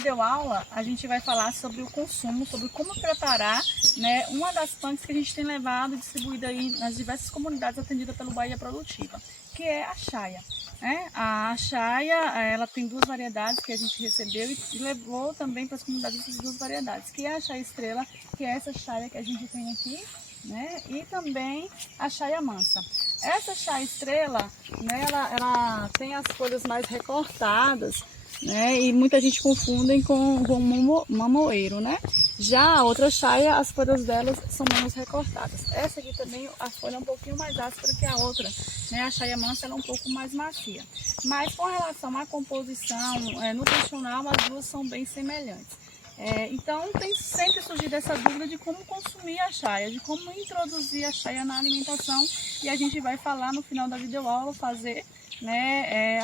videoaula, a gente vai falar sobre o consumo, sobre como preparar, né, uma das plantas que a gente tem levado e distribuído aí nas diversas comunidades atendidas pelo Bahia Produtiva, que é a chaia. A chaia, ela tem duas variedades que a gente recebeu e levou também para as comunidades essas duas variedades, que é a chaia estrela, que é essa chaia que a gente tem aqui, né, e também a chaia mansa. Essa chaia estrela, né, ela tem as folhas mais recortadas, né, e muita gente confunde com mamoeiro, né? Já a outra chaia, as folhas delas são menos recortadas. Essa aqui também, a folha é um pouquinho mais áspera que a outra, né? A chaia mansa ela é um pouco mais macia. Mas com relação à composição nutricional, as duas são bem semelhantes. Então tem sempre surgido essa dúvida de como consumir a chaia, de como introduzir a chaia na alimentação, e a gente vai falar no final da videoaula, fazer, né,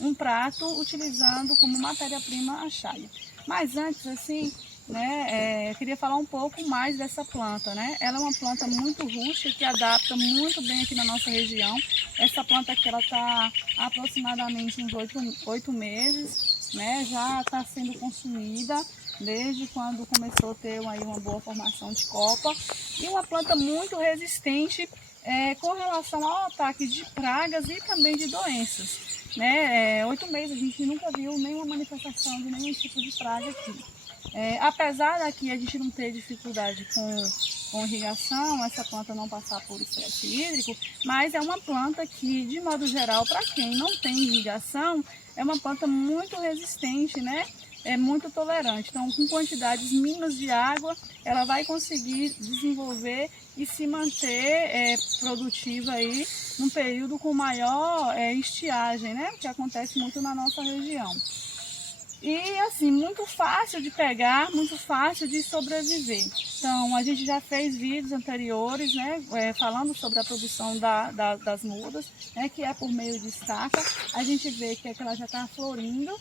um prato utilizando como matéria-prima a chaia. Mas antes, assim, né, eu queria falar um pouco mais dessa planta, né? Ela é uma planta muito rústica que adapta muito bem aqui na nossa região. Essa planta aqui, ela está aproximadamente uns 8 meses, né? Já está sendo consumida desde quando começou a ter aí uma boa formação de copa. E uma planta muito resistente com relação ao ataque de pragas e também de doenças, né? 8 meses a gente nunca viu nenhuma manifestação de nenhum tipo de praga aqui. Apesar daqui a gente não ter dificuldade com irrigação, essa planta não passar por estresse hídrico, mas é uma planta que, de modo geral, para quem não tem irrigação, é uma planta muito resistente, né? É muito tolerante. Então, com quantidades mínimas de água, ela vai conseguir desenvolver e se manter produtiva aí num período com maior estiagem, né? Que acontece muito na nossa região. E assim, muito fácil de pegar, muito fácil de sobreviver. Então, a gente já fez vídeos anteriores, né, falando sobre a produção das mudas, né, que é por meio de estaca. A gente vê que ela já está florindo,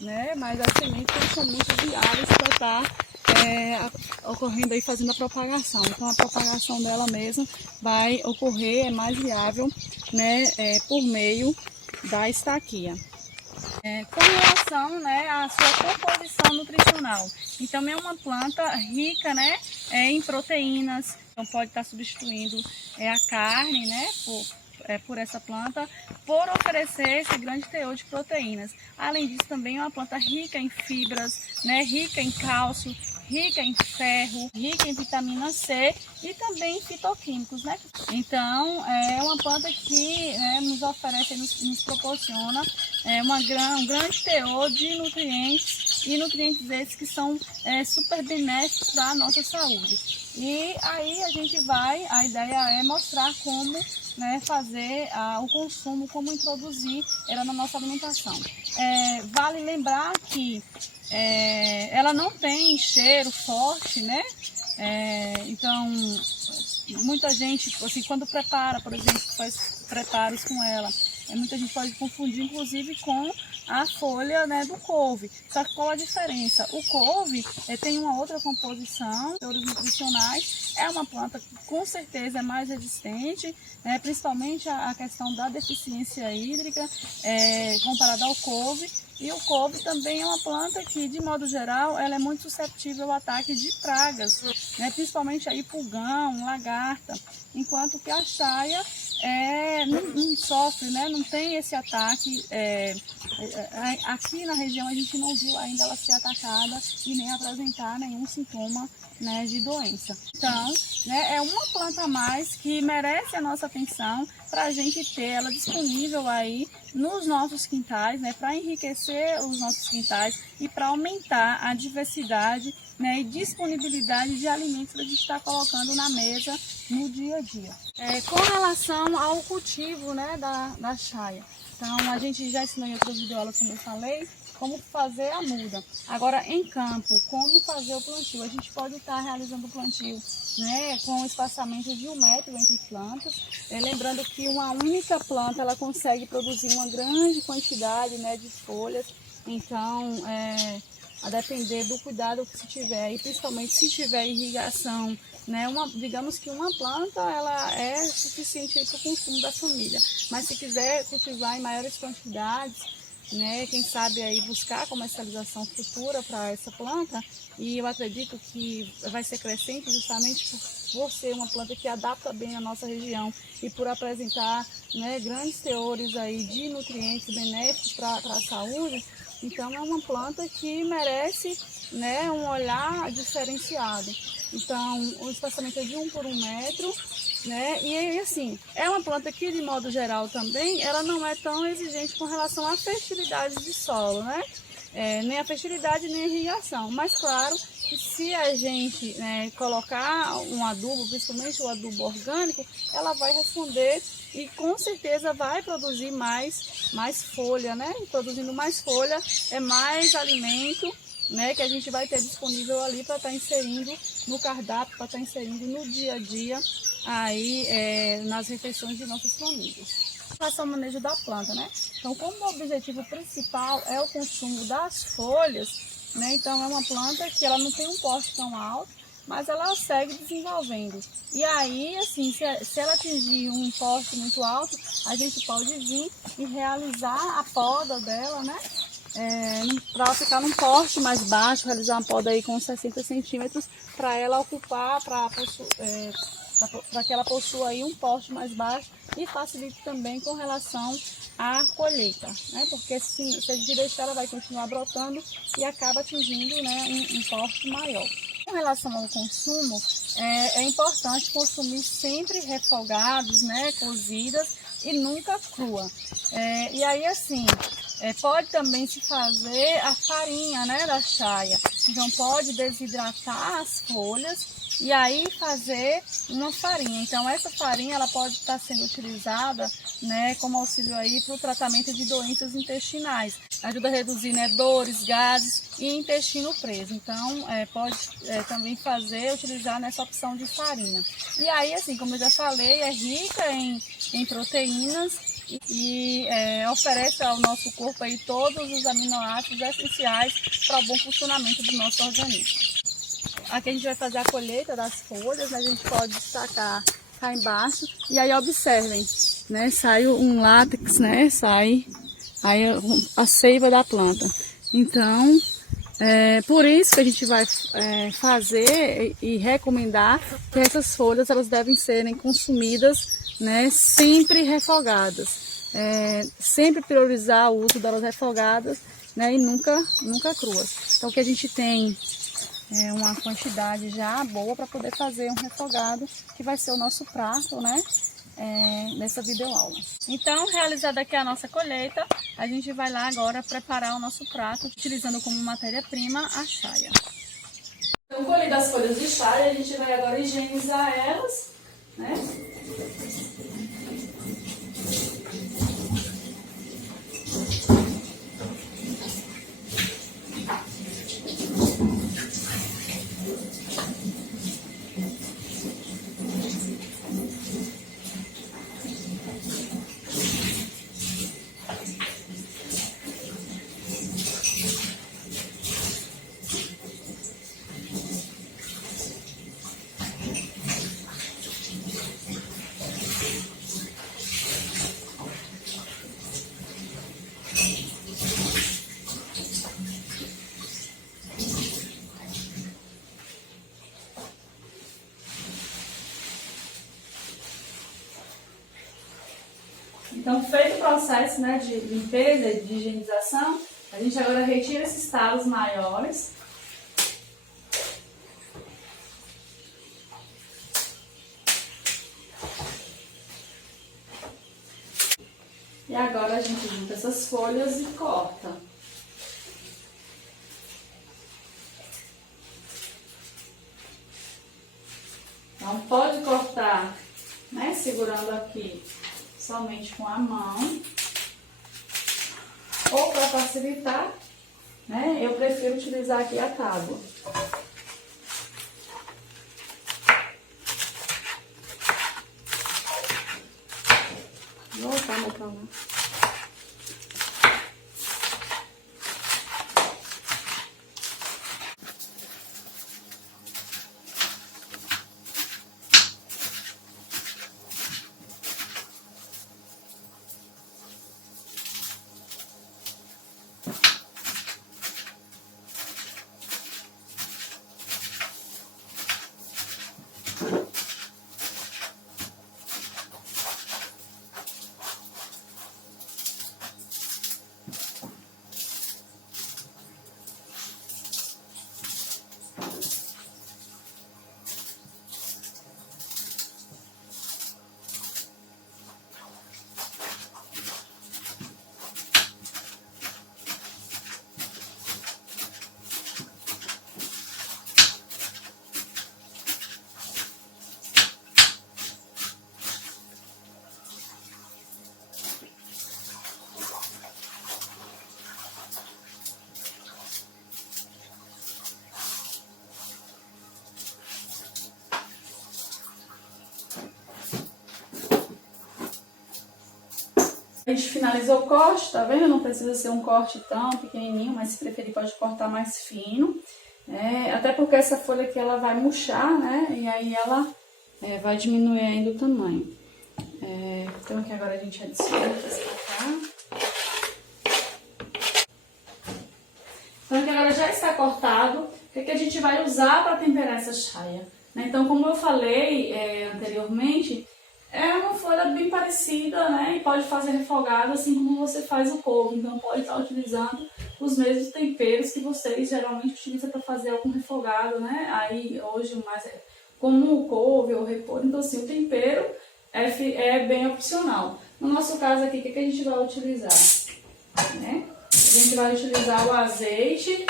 né, mas as sementes são muito viáveis para estar ocorrendo aí, fazendo a propagação. Então, a propagação dela mesmo vai ocorrer, é mais viável, né, por meio da estaquia. Com relação, né, à sua composição nutricional, então é uma planta rica, né, em proteínas, então pode estar substituindo a carne, né, por essa planta, por oferecer esse grande teor de proteínas. Além disso, também é uma planta rica em fibras, né, rica em cálcio, rica em ferro, rica em vitamina C e também em fitoquímicos, né? Então, é uma planta que nos oferece, nos proporciona um grande teor de nutrientes, e nutrientes esses que são super benéficos para a nossa saúde. E aí a ideia é mostrar como, né, fazer o consumo, como introduzir ela na nossa alimentação. Vale lembrar que ela não tem cheiro forte, né? Então, muita gente, assim, quando prepara, por exemplo, faz preparos com ela, muita gente pode confundir, inclusive, com a folha, né, do couve. Só que qual a diferença? O couve tem uma outra composição, teores nutricionais, é uma planta que com certeza é mais resistente, principalmente a questão da deficiência hídrica, comparada ao couve. E o couve também é uma planta que, de modo geral, ela é muito suscetível ao ataque de pragas, né, principalmente aí pulgão, lagarta, enquanto que a chaia não sofre, né, não tem esse ataque. Aqui na região a gente não viu ainda ela ser atacada e nem apresentar nenhum sintoma, né, de doença. Então, né, é uma planta a mais que merece a nossa atenção para a gente ter ela disponível aí nos nossos quintais, né, para enriquecer os nossos quintais e para aumentar a diversidade, né, e disponibilidade de alimentos que a gente está colocando na mesa no dia a dia. Com relação ao cultivo, né, da chaia, então a gente já ensinou em outras videoaulas, como eu falei, como fazer a muda. Agora, em campo, como fazer o plantio? A gente pode estar realizando o plantio, né, com um espaçamento de 1 metro entre plantas. Lembrando que uma única planta ela consegue produzir uma grande quantidade, né, de folhas. Então, a depender do cuidado que se tiver, e principalmente se tiver irrigação, né, digamos que uma planta ela é suficiente para o consumo da família. Mas se quiser cultivar em maiores quantidades, né, quem sabe aí buscar comercialização futura para essa planta, e eu acredito que vai ser crescente justamente por ser uma planta que adapta bem a nossa região e por apresentar, né, grandes teores aí de nutrientes benéficos para a saúde. Então é uma planta que merece, né, um olhar diferenciado. Então o espaçamento é de 1 por 1 metro, né? E assim, é uma planta que de modo geral também, ela não é tão exigente com relação à fertilidade de solo, né? Nem a fertilidade nem a irrigação, mas claro que se a gente, né, colocar um adubo, principalmente o adubo orgânico, ela vai responder e com certeza vai produzir mais folha, né? E produzindo mais folha é mais alimento, né, que a gente vai ter disponível ali para estar inserindo no cardápio, para estar inserindo no dia a dia aí nas refeições de nossas famílias. Em relação ao manejo da planta, né? Então, como o objetivo principal é o consumo das folhas, né? Então é uma planta que ela não tem um porte tão alto, mas ela segue desenvolvendo. E aí, assim, se ela atingir um porte muito alto, a gente pode vir e realizar a poda dela, né? Para ficar num porte mais baixo, realizar uma poda aí com 60 centímetros para ela ocupar, para que ela possua aí um porte mais baixo e facilite também com relação à colheita, né? Porque se a gente deixar, ela vai continuar brotando e acaba atingindo, né, um porte maior. Com relação ao consumo, é importante consumir sempre refogados, né, cozidas e nunca crua. E aí assim, pode também se fazer a farinha, né, da chaia. Então pode desidratar as folhas e aí fazer uma farinha. Então essa farinha ela pode estar sendo utilizada, né, como auxílio aí para o tratamento de doenças intestinais. Ajuda a reduzir, né, dores, gases e intestino preso. Então pode também utilizar nessa opção de farinha. E aí, assim, como eu já falei, é rica em proteínas e oferece ao nosso corpo aí todos os aminoácidos essenciais para o bom funcionamento do nosso organismo. Aqui a gente vai fazer a colheita das folhas, né? A gente pode destacar cá embaixo e aí observem, né? Sai um látex, né? Sai aí a seiva da planta. Então, por isso que a gente vai fazer e recomendar que essas folhas elas devem serem consumidas, né, sempre refogadas. Sempre priorizar o uso delas refogadas, né, e nunca cruas. Então que a gente tem uma quantidade já boa para poder fazer um refogado, que vai ser o nosso prato, né, nessa videoaula. Então, realizada aqui a nossa colheita, a gente vai lá agora preparar o nosso prato, utilizando como matéria-prima a chaia. Então, colhidas as folhas de chaia, a gente vai agora higienizar elas, né? Então, feito o processo, né, de limpeza e de higienização, a gente agora retira esses talos maiores. E agora a gente junta essas folhas e corta. Então, pode cortar, né, segurando aqui somente com a mão, ou para facilitar, né, eu prefiro utilizar aqui a tábua. Vou voltar meu pão. A gente finalizou o corte, tá vendo? Não precisa ser um corte tão pequenininho, mas se preferir pode cortar mais fino. Até porque essa folha aqui ela vai murchar, né? E aí ela vai diminuir ainda o tamanho. Então aqui agora a gente adiciona esse pra cá. Então aqui agora já está cortado. O que a gente vai usar para temperar essa chaia? Então, como eu falei anteriormente, é uma folha bem parecida, né? E pode fazer refogado assim como você faz o couve. Então pode estar utilizando os mesmos temperos que vocês geralmente utilizam para fazer algum refogado, né? Aí hoje mais como o couve ou repolho. Então assim, o tempero é bem opcional. No nosso caso aqui, o que a gente vai utilizar? A gente vai utilizar o azeite.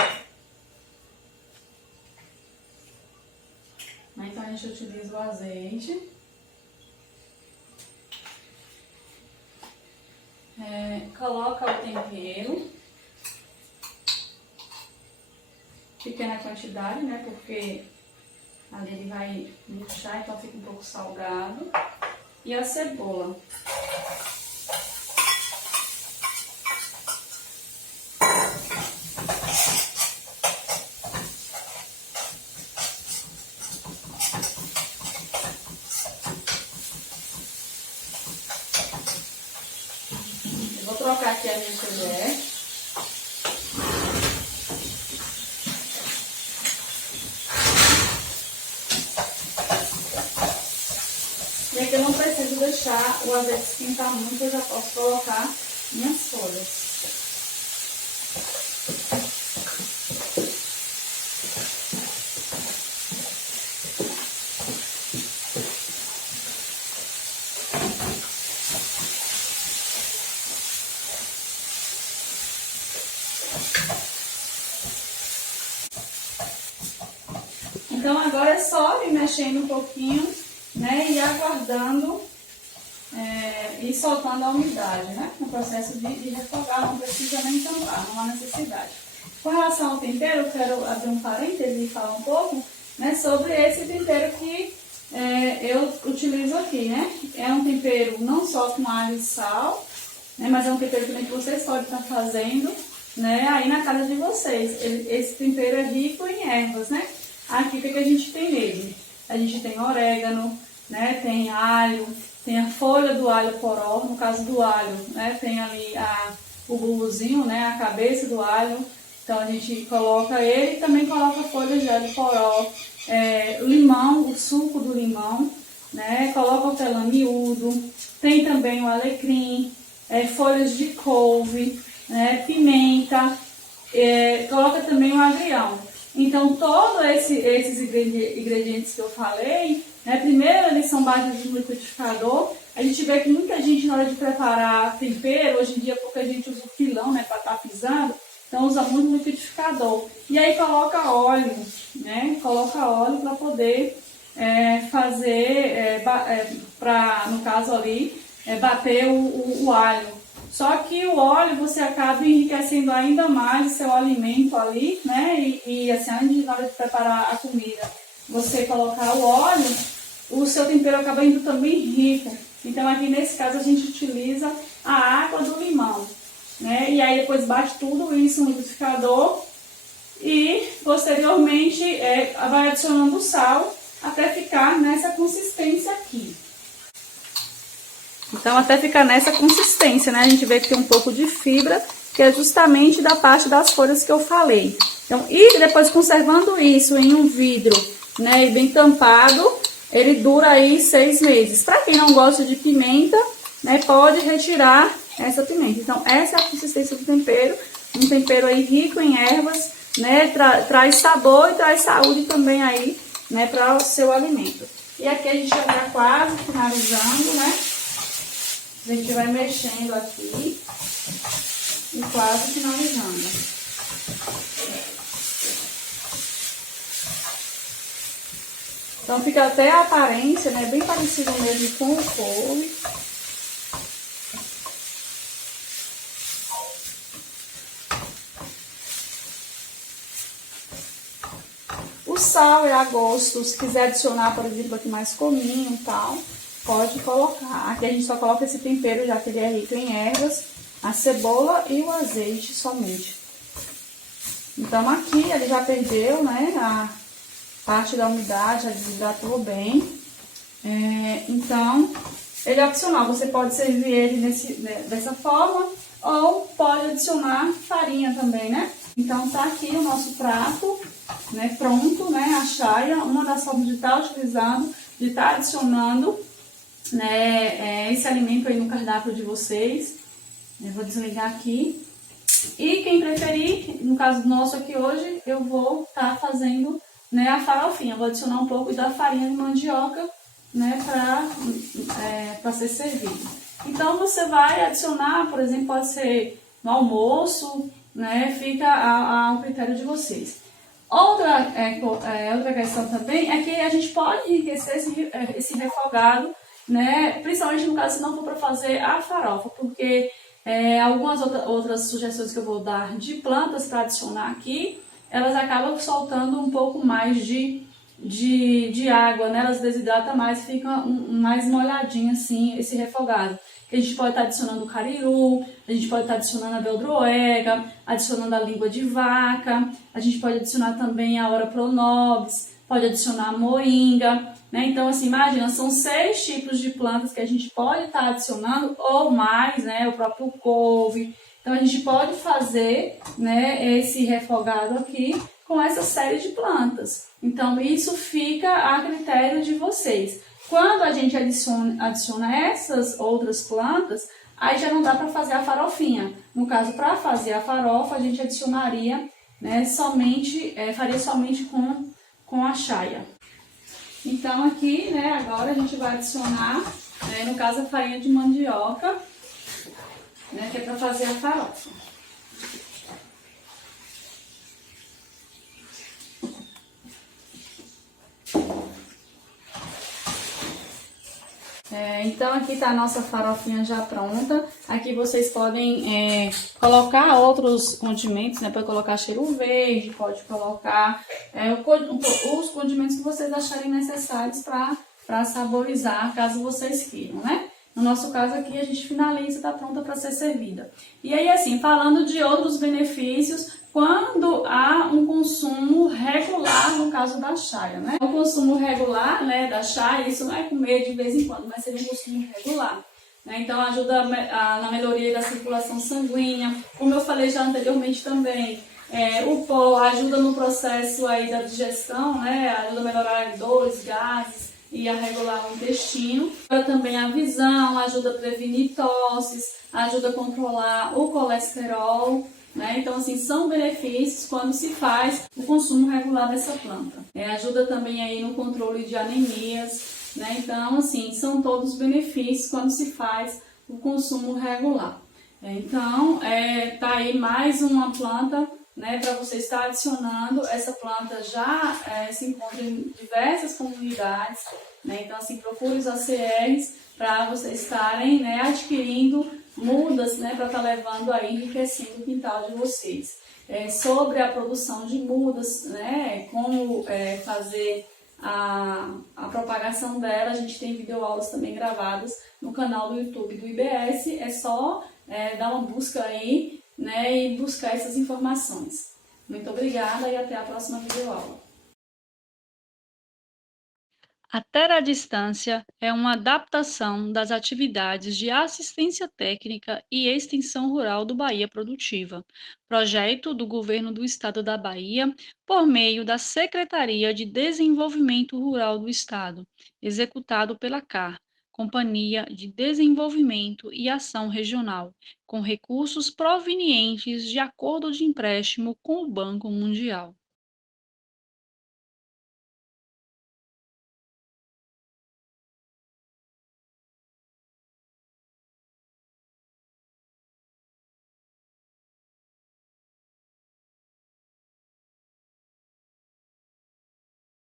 Então a gente utiliza o azeite. Coloca o tempero. Pequena quantidade, né? Porque ali ele vai murchar, então fica um pouco salgado. E a cebola. Eu vou trocar aqui a minha colher. E aqui eu não preciso deixar o azeite esquentar muito, eu já posso colocar minhas folhas. Então agora é só ir mexendo um pouquinho, né, e aguardando e soltando a umidade, né, no processo de refogar. Não precisa nem tampar, não há necessidade. Com relação ao tempero, eu quero abrir um parêntese e falar um pouco, né, sobre esse tempero que eu utilizo aqui, né. É um tempero não só com alho e sal, né, mas é um tempero também que vocês podem estar fazendo, né, aí na casa de vocês. Esse tempero é rico em ervas, né. Aqui o que a gente tem nele? A gente tem orégano, né? Tem alho, tem a folha do alho poró. No caso do alho, né? Tem ali o bulbozinho, né? A cabeça do alho. Então a gente coloca ele e também coloca folhas de alho poró, limão, o suco do limão, né? Coloca hortelã miúdo. Tem também o alecrim, folhas de couve, né? Pimenta. Coloca também o agrião. Então, todos esses ingredientes que eu falei, né, primeiro eles são baixos no liquidificador. A gente vê que muita gente, na hora de preparar tempero, hoje em dia pouca gente usa o pilão, né, para estar pisando, então usa muito liquidificador. E aí coloca óleo, né, para poder fazer, no caso ali, bater o alho. Só que o óleo você acaba enriquecendo ainda mais o seu alimento ali, né? E assim, antes na hora de preparar a comida, você colocar o óleo, o seu tempero acaba indo também rico. Então aqui nesse caso a gente utiliza a água do limão, né? E aí depois bate tudo isso no liquidificador e posteriormente vai adicionando sal até ficar nessa consistência aqui. Então até ficar nessa consistência, né? A gente vê que tem um pouco de fibra, que é justamente da parte das folhas que eu falei. Então, e depois conservando isso em um vidro, né, e bem tampado, ele dura aí 6 meses. Para quem não gosta de pimenta, né, pode retirar essa pimenta. Então essa é a consistência do tempero, um tempero aí rico em ervas, né, traz sabor e traz saúde também aí, né, para o seu alimento. E aqui a gente já está quase finalizando, né? A gente vai mexendo aqui e quase finalizando. Então fica até a aparência, né? Bem parecido mesmo com o couve. O sal é a gosto. Se quiser adicionar, por exemplo, aqui mais cominho e tal, pode colocar. Aqui a gente só coloca esse tempero, já que ele é rico em ervas, a cebola e o azeite somente. Então aqui ele já perdeu, né, a parte da umidade, já desidratou bem. Então, ele é opcional, você pode servir ele dessa forma ou pode adicionar farinha também, né? Então tá aqui o nosso prato, né, pronto, né, a chaia, uma das formas de estar utilizando, de estar adicionando, né, esse alimento aí no cardápio de vocês. Eu vou desligar aqui. E quem preferir, no caso nosso aqui hoje, eu vou estar fazendo, né, a farofinha. Vou adicionar um pouco da farinha de mandioca, né, para ser servido. Então você vai adicionar, por exemplo, pode ser no almoço, né, fica ao critério de vocês. Outra questão também é que a gente pode enriquecer esse refogado, né, principalmente no caso se não for para fazer a farofa, porque algumas outras sugestões que eu vou dar de plantas para adicionar aqui, elas acabam soltando um pouco mais de água, né? Elas desidratam mais e fica mais molhadinho assim esse refogado. A gente pode estar adicionando cariru, a gente pode estar adicionando a beldroega, adicionando a língua de vaca, a gente pode adicionar também a ora pronobis, pode adicionar a moringa, né? Então, assim, imagina, são 6 tipos de plantas que a gente pode estar adicionando, ou mais, né? O próprio couve. Então, a gente pode fazer, né, esse refogado aqui com essa série de plantas. Então, isso fica a critério de vocês. Quando a gente adiciona essas outras plantas, aí já não dá para fazer a farofinha. No caso, para fazer a farofa, a gente adicionaria, né, faria somente com a chaia. Então aqui, né, agora a gente vai adicionar, né, no caso a farinha de mandioca, né, que é para fazer a farofa. Então aqui está a nossa farofinha já pronta. Aqui vocês podem colocar outros condimentos, né? Pode colocar cheiro verde, pode colocar os condimentos que vocês acharem necessários para saborizar, caso vocês queiram, né? No nosso caso aqui a gente finaliza, está pronta para ser servida. E aí assim, falando de outros benefícios, quando há um consumo regular, no caso da chaia, né? O consumo regular, né, da chaia, isso não é comer de vez em quando, mas seria um consumo regular, né? Então ajuda na melhoria da circulação sanguínea, como eu falei já anteriormente também. O pó ajuda no processo aí da digestão, né? Ajuda a melhorar dores, gases e a regular o intestino. Também a visão, ajuda a prevenir tosses, ajuda a controlar o colesterol, né? Então, assim, são benefícios quando se faz o consumo regular dessa planta. Ajuda também aí no controle de anemias, né? Então, assim, são todos benefícios quando se faz o consumo regular. Então, tá aí mais uma planta, né, para você estar adicionando. Essa planta já se encontra em diversas comunidades, né? Então, assim, procure os ACRs para vocês estarem, né, adquirindo mudas, né, para estar levando aí, enriquecendo o quintal de vocês. Sobre a produção de mudas, né, como fazer a propagação dela, a gente tem videoaulas também gravadas no canal do YouTube do IBS, é só dar uma busca aí, né, e buscar essas informações. Muito obrigada e até a próxima videoaula. A Terra à Distância é uma adaptação das atividades de assistência técnica e extensão rural do Bahia Produtiva, projeto do Governo do Estado da Bahia por meio da Secretaria de Desenvolvimento Rural do Estado, executado pela CAR, Companhia de Desenvolvimento e Ação Regional, com recursos provenientes de acordo de empréstimo com o Banco Mundial.